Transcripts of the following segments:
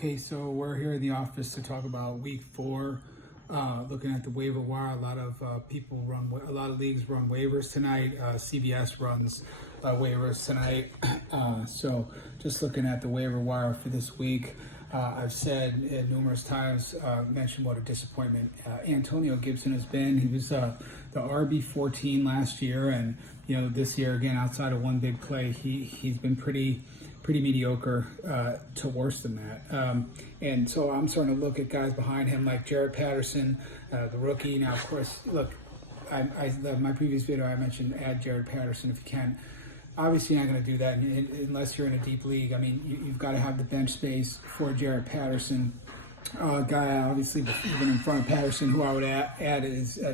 Okay, so we're here in the office to talk about week 4. Looking at the waiver wire, a lot of a lot of leagues run waivers tonight. CBS runs waivers tonight. So just looking at the waiver wire for this week, I've said numerous times, mentioned what a disappointment Antonio Gibson has been. He was the RB 14 last year, and this year again, outside of one big play, he's been pretty mediocre to worse than that. And so I'm starting to look at guys behind him like Jaret Patterson, the rookie. Now, of course, look, my previous video I mentioned add Jaret Patterson if you can. Obviously, you're not going to do that unless you're in a deep league. I mean, you've got to have the bench space for Jaret Patterson. Guy obviously even in front of Patterson, who I would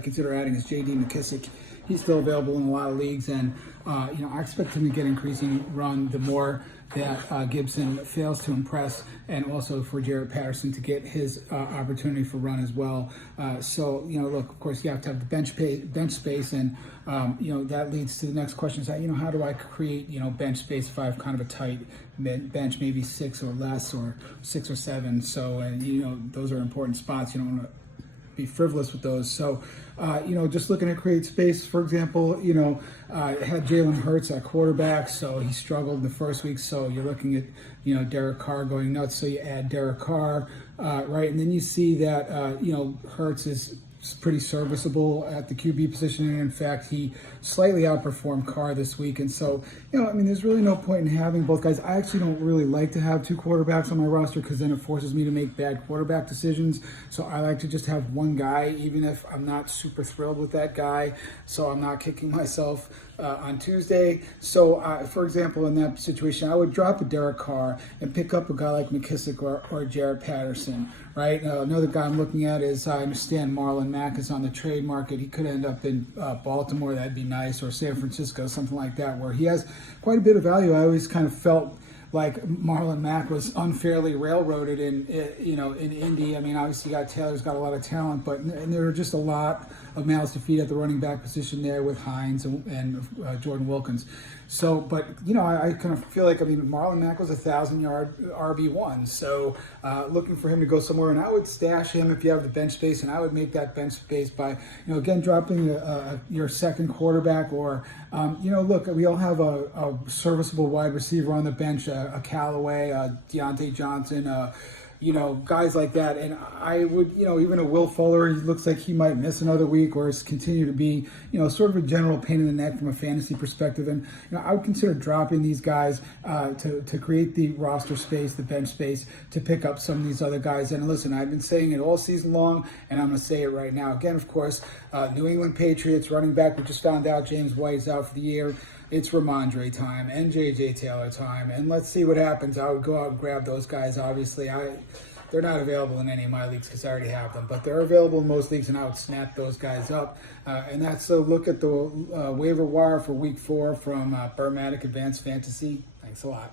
consider adding is McKissic. He's still available in a lot of leagues, and I expect him to get increasing run the more that Gibson fails to impress, and also for Jaret Patterson to get his opportunity for run as well. So look, of course, you have to have the bench space, and that leads to the next question: is that how do I create bench space if I have kind of a tight bench, maybe 6 or less, or 6 or 7? So those are important spots. You don't want to be frivolous with those. So, just looking at create space, for example, had Jalen Hurts at quarterback, so he struggled in the first week. So you're looking at, Derek Carr going nuts. So you add Derek Carr, right? And then you see that, Hurts is pretty serviceable at the QB position. And in fact, he slightly outperformed Carr this week. And so, there's really no point in having both guys. I actually don't really like to have 2 quarterbacks on my roster because then it forces me to make bad quarterback decisions. So I like to just have one guy, even if I'm not super thrilled with that guy. So I'm not kicking myself on Tuesday. So, for example, in that situation, I would drop a Derek Carr and pick up a guy like McKissic or Jaret Patterson, right? Another guy I'm looking at is, I understand Marlon Mack is on the trade market. He could end up in Baltimore. That'd be nice, or San Francisco, something like that, where he has quite a bit of value. I always kind of felt like Marlon Mack was unfairly railroaded in Indy. I mean, obviously Taylor's got a lot of talent, and there are just a lot of mouths to feed at the running back position there with Hynes and Jordan Wilkins. So, but I kind of feel like Marlon Mack was 1,000-yard RB1. So, looking for him to go somewhere, and I would stash him if you have the bench space, and I would make that bench space by again dropping your second quarterback, or look, we all have a serviceable wide receiver on the bench, a Callaway, Diontae Johnson, guys like that. And I would, even a Will Fuller, he looks like he might miss another week, or continue to be, sort of a general pain in the neck from a fantasy perspective. And, I would consider dropping these guys to create the roster space, the bench space, to pick up some of these other guys. And listen, I've been saying it all season long, and I'm going to say it right now. Again, of course, New England Patriots running back, we just found out James White's out for the year. It's Rhamondre time and J.J. Taylor time, and let's see what happens. I would go out and grab those guys. Obviously, they're not available in any of my leagues because I already have them, but they're available in most leagues, and I would snap those guys up. And that's a look at the waiver wire for Week 4 from Burmatic Advanced Fantasy. Thanks a lot.